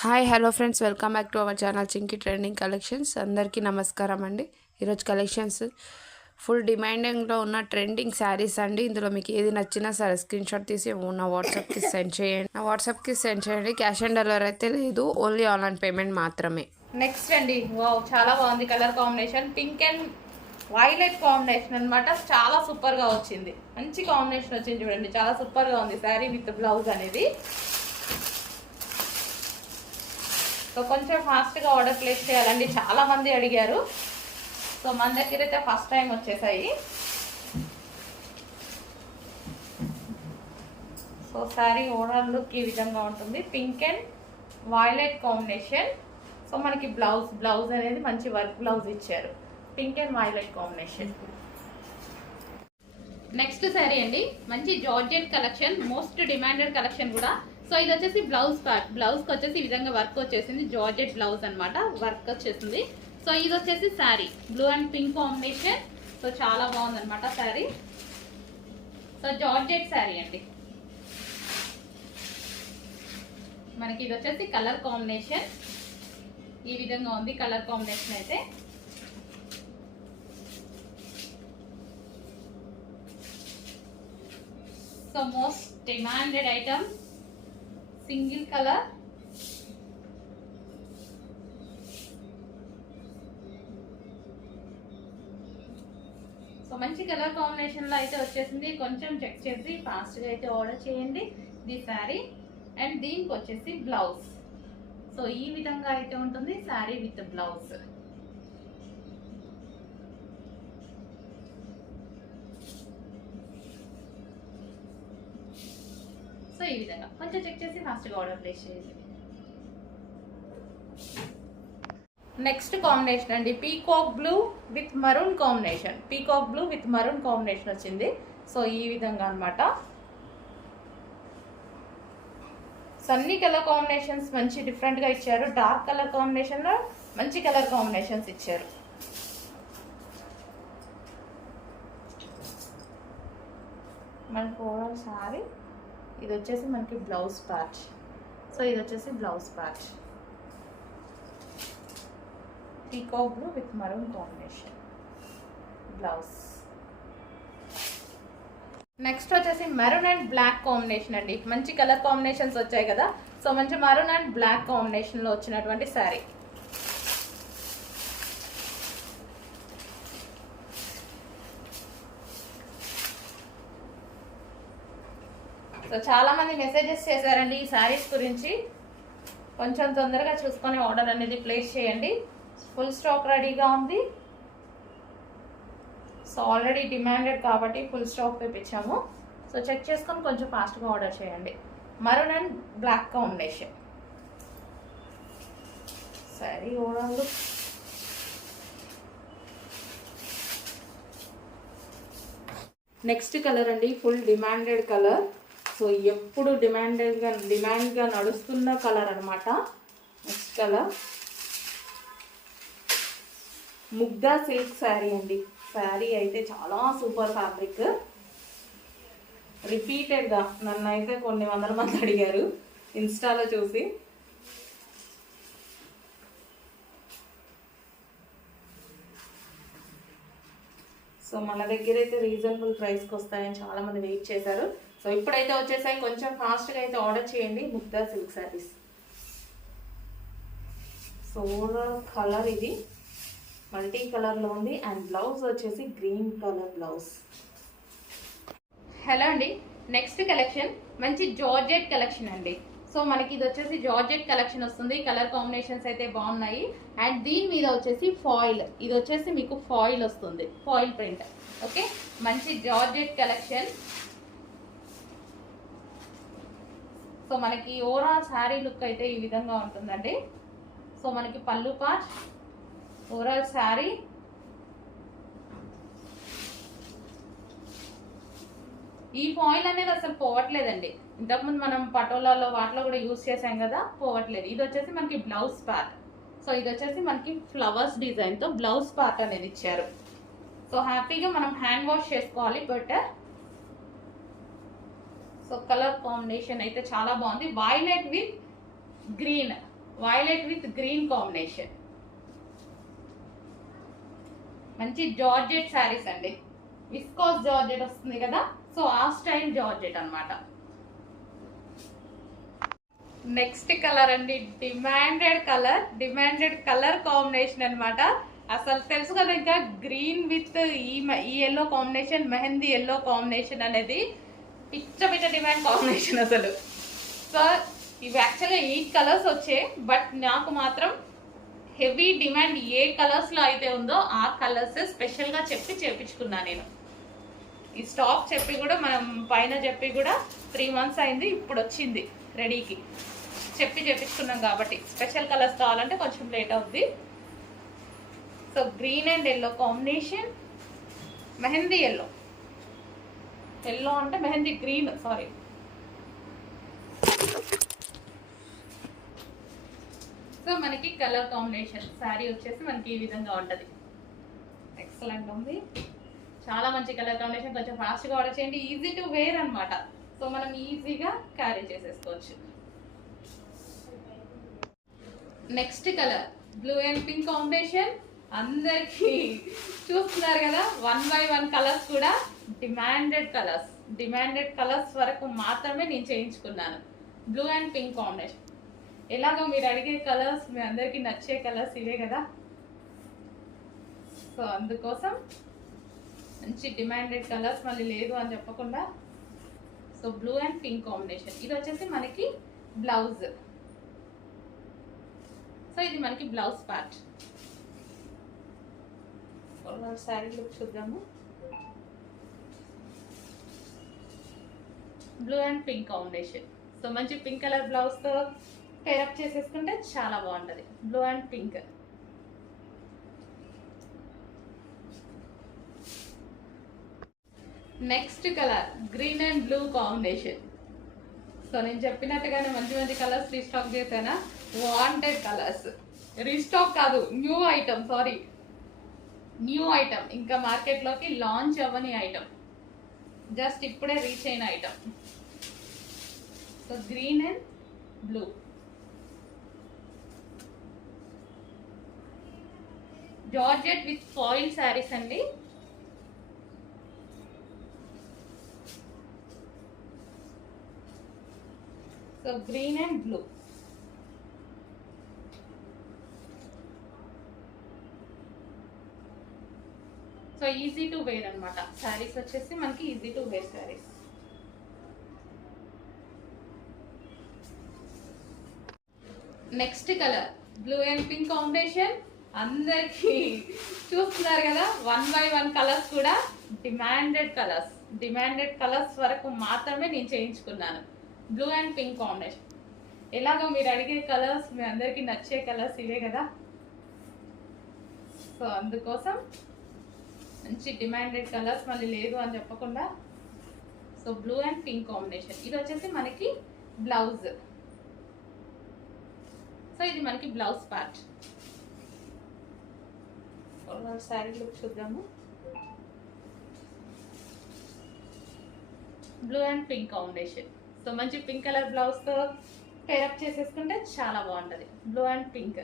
Hi hello friends, welcome back to our channel Chinki trending collections. అందరికీ నమస్కారం అండి. ఈరోజు కలెక్షన్స్ ఫుల్ డిమాండింగ్లో ఉన్న ట్రెండింగ్ శారీస్ అండి. ఇందులో మీకు ఏది నచ్చినా సరే స్క్రీన్ షాట్ తీసి నా వాట్సాప్కి సెండ్ చేయండి. క్యాష్ ఆన్ డెలివరీ అయితే లేదు, ఓన్లీ ఆన్లైన్ పేమెంట్ మాత్రమే. నెక్స్ట్ అండి, వావ్, చాలా బాగుంది colour combination. Pink and violet combination అనమాట. చాలా సూపర్గా వచ్చింది, మంచి కాంబినేషన్ వచ్చింది. చూడండి, చాలా సూపర్గా ఉంది శారీ విత్ బ్లౌజ్ అనేది. సో కొంచెం ఫాస్ట్గా ఆర్డర్ ప్లేస్ చేయాలండి, చాలా మంది అడిగారు. సో మన దగ్గర అయితే ఫస్ట్ టైం వచ్చేసాయి. సో శారీ ఓవరాల్ లుక్ ఈ విధంగా ఉంటుంది, pink and violet combination. So మనకి బ్లౌజ్ అనేది మంచి వర్క్ బ్లౌజ్ ఇచ్చారు, pink and violet combination. Next sari అండి, మంచి georgette collection, most demanded collection కూడా. సో ఇది వచ్చేసి బ్లౌజ్ పార్ట్. బ్లౌజ్కి వచ్చేసి ఈ విధంగా వర్క్ వచ్చేసింది, జార్జెట్ బ్లౌజ్ అనమాట, వర్క్ వచ్చేసింది. సో ఇది వచ్చేసి sari blue and pink combination. So చాలా బాగుంది అనమాట శారీ. సో జార్జెట్ శారీ అండి. మనకి ఇది వచ్చేసి కలర్ కాంబినేషన్ ఈ విధంగా ఉంది. కలర్ కాంబినేషన్ అయితే so most demanded item, single colour. So మంచి కలర్ కాంబినేషన్ లో అయితే వచ్చేసింది. కొంచెం చెక్ చేసి ఫాస్ట్ గా అయితే ఆర్డర్ చేయండి ది శారీ. అండ్ దీనికి వచ్చేసి బ్లౌజ్. సో ఈ విధంగా అయితే ఉంటుంది శారీ విత్ బ్లౌజ్. సో ఈ విధంగా కొంచెం చెక్ చేసి ఫాస్ట్గా ఆర్డర్ ప్లేస్ చేయండి. నెక్స్ట్ కాంబినేషన్ అండి, peacock blue with maroon combination. Peacock blue with maroon combination వచ్చింది. సో ఈ విధంగా అనమాట. సో అన్ని కలర్ కాంబినేషన్స్ మంచి డిఫరెంట్గా ఇచ్చారు. డార్క్ కలర్ కాంబినేషన్లో మంచి కలర్ కాంబినేషన్స్ ఇచ్చారు. మనకు ఓవరాల్ సారీ ఇది వచ్చేసి మనకి బ్లౌజ్ పార్ట్. సో ఇది వచ్చేసి blouse part, peacock blue with maroon combination blouse. Next వచ్చేసి మెరూన్ అండ్ బ్లాక్ కాంబినేషన్ అండి. మంచి కలర్ కాంబినేషన్స్ వచ్చాయి కదా. సో మంచి మెరూన్ అండ్ బ్లాక్ కాంబినేషన్లో వచ్చినటువంటి శారీ. సో చాలా మంది మెసేజెస్ చేశారండి ఈ శారీస్ గురించి. కొంచెం తొందరగా చూసుకొని ఆర్డర్ అనేది ప్లేస్ చేయండి. ఫుల్ స్టాక్ రెడీగా ఉంది. సో ఆల్రెడీ డిమాండెడ్ కాబట్టి ఫుల్ స్టాక్ తెప్పించాము. సో చెక్ చేసుకొని కొంచెం ఫాస్ట్గా ఆర్డర్ చేయండి. Maroon and black combination sari overall. Next colour అండి, ఫుల్ డిమాండెడ్ కలర్. సో ఎప్పుడు డిమాండ్గా నడుస్తున్న కలర్ అనమాట. Next colour Mugdha silk sari అండి. శారీ అయితే చాలా సూపర్ ఫ్యాబ్రిక్. రిపీటెడ్గా నన్ను అయితే కొన్ని వందల మంది అడిగారు ఇన్స్టాలో చూసి. సో మన దగ్గర అయితే రీజనబుల్ ప్రైస్కి వస్తాయని చాలామంది వెయిట్ చేశారు. సో ఇప్పుడైతే వచ్చేసాయి, కొంచెం ఫాస్ట్గా అయితే ఆర్డర్ చేయండి ముగ్ధా సిల్క్ శారీస్. సో కలర్ ఇది మల్టీ కలర్లో ఉంది. అండ్ బ్లౌజ్ వచ్చేసి గ్రీన్ కలర్ బ్లౌజ్. హలో అండి, నెక్స్ట్ కలెక్షన్ మంచి జార్జెట్ కలెక్షన్ అండి. సో మనకి ఇది వచ్చేసి జార్జెట్ కలెక్షన్ వస్తుంది. కలర్ కాంబినేషన్స్ అయితే బాగున్నాయి. అండ్ దీని మీద వచ్చేసి ఫాయిల్, ఇది వచ్చేసి మీకు ఫాయిల్ వస్తుంది, ఫాయిల్ ప్రింట్. ఓకే, మంచి జార్జెట్ కలెక్షన్. సో మనకి ఓవరాల్ శారీ లుక్ అయితే ఈ విధంగా ఉంటుందండి. సో మనకి పళ్ళు పార్ట్, ఓవరాల్ శారీ. ఈ ఫాయిల్ అనేది అసలు పోవట్లేదండి. ఇంతకుముందు మనం పటోలాలో వాటిలో కూడా యూజ్ చేసాం కదా, పోవట్లేదు. ఇది వచ్చేసి మనకి బ్లౌజ్ పార్ట్. సో ఇది వచ్చేసి మనకి ఫ్లవర్స్ డిజైన్తో బ్లౌజ్ పార్ట్ అనేది ఇచ్చారు. సో హ్యాపీగా మనం హ్యాండ్ వాష్ చేసుకోవాలి బెటర్. సో కలర్ కాంబినేషన్ అయితే చాలా బాగుంది, violet with green. Violet with green combination. మంచి జార్జెట్ శారీస్ అండి. విస్కోస్ జార్జెట్ వస్తుంది కదా, సో ఆ స్టైల్ జార్జెట్ అన్నమాట. నెక్స్ట్ కలర్ అండి, డిమాండెడ్ కలర్ కాంబినేషన్ అన్నమాట. అసలు తెలుసు కదా, ఇంకా గ్రీన్ విత్ ఈ yellow combination, mehndi yellow combination అనేది పిచ్చ డిమాండ్ కాంబినేషన్ అసలు. సో ఇవి యాక్చువల్గా 8 కలర్స్ వచ్చాయి, బట్ నాకు మాత్రం హెవీ డిమాండ్ ఏ కలర్స్ లో అయితే ఉందో ఆ కలర్స్ స్పెషల్ గా చెప్పి చేపించుకున్నా నేను. ఈ స్టాక్ చెప్పి కూడా మనం పైన చెప్పి కూడా 3 months అయింది, ఇప్పుడు వచ్చింది రెడీకి. చెప్పి చేపించుకున్నాం కాబట్టి స్పెషల్ కలర్స్ కావాలంటే కొంచెం లేట్ అవుద్ది. So green and yellow combination, mehndi yellow అంటే మెహందీ గ్రీన్, సారీ. సో మనకి కలర్ కాంబినేషన్ శారీ వచ్చేసి మనకి ఈ విధంగా ఉంటుంది. ఎక్సలెంట్ ఉంది, చాలా మంచి కలర్ కాంబినేషన్. కొంచెం ఫాస్ట్గా ఆర్డర్ చేయండి, ఈజీ టు వేర్ అనమాట. సో మనం ఈజీగా క్యారీ చేసేసుకోవచ్చు. Next colour blue and pink combination. అందరికి చూస్తున్నారు కదా, 1 by 1 కలర్స్ కూడా డిమాండెడ్ కలర్స్ వరకు మాత్రమే నేను చేయించుకున్నాను. Blue and pink combination. ఎలాగో మీరు అడిగే కలర్స్, మీ అందరికి నచ్చే కలర్స్ ఇవే కదా, సో అందుకోసం మంచి డిమాండెడ్ కలర్స్ మళ్ళీ లేదు అని చెప్పకుండా. So blue and pink combination. ఇది వచ్చేసి మనకి బ్లౌజ్. సో ఇది మనకి బ్లౌజ్ పార్ట్. శారీ లుక్ చూద్దాము. Blue and pink combination. So మంచి పింక్ కలర్ బ్లౌజ్ తో పేరప్ చేసేసుకుంటే చాలా బాగుంటది. Blue and pink. Next colour green and blue combination. So నేను చెప్పినట్టుగానే మంచి కలర్స్ రీస్టాక్ చేశానా, వాంటెడ్ కలర్స్. రీస్టాక్ కాదు, న్యూ ఐటమ్, ఇంకా మార్కెట్లోకి లాంచ్ అవ్వని ఐటమ్, జస్ట్ ఇప్పుడే రీచ్ అయిన item. So green and blue. Georgette with foil saris అండి. So green and blue. So easy to wear అనమాట శారీస్ వచ్చేసి మనకి, easy to wear saris. Next colour blue and pink combination. అందరికి చూస్తున్నారు కదా, 1 by 1 కలర్స్ కూడా డిమాండెడ్ కలర్స్ వరకు మాత్రమే నేను చేయించుకున్నాను. Blue and pink combination. ఎలాగో మీరు అడిగే కలర్స్, మీ అందరికి నచ్చే కలర్స్ ఇవే కదా, సో అందుకోసం మంచి డిమాండెడ్ కలర్స్ మళ్ళీ లేదు అని చెప్పకుండా. So blue and pink combination. ఇది వచ్చేసి మనకి బ్లౌజ్. సో ఇది మనకి బ్లౌజ్ పార్ట్. శారీ లుక్ చూద్దాము. Blue and pink combination. So మంచి పింక్ కలర్ బ్లౌజ్ తో పేరప్ చేసేసుకుంటే చాలా బాగుంటది. Blue and pink.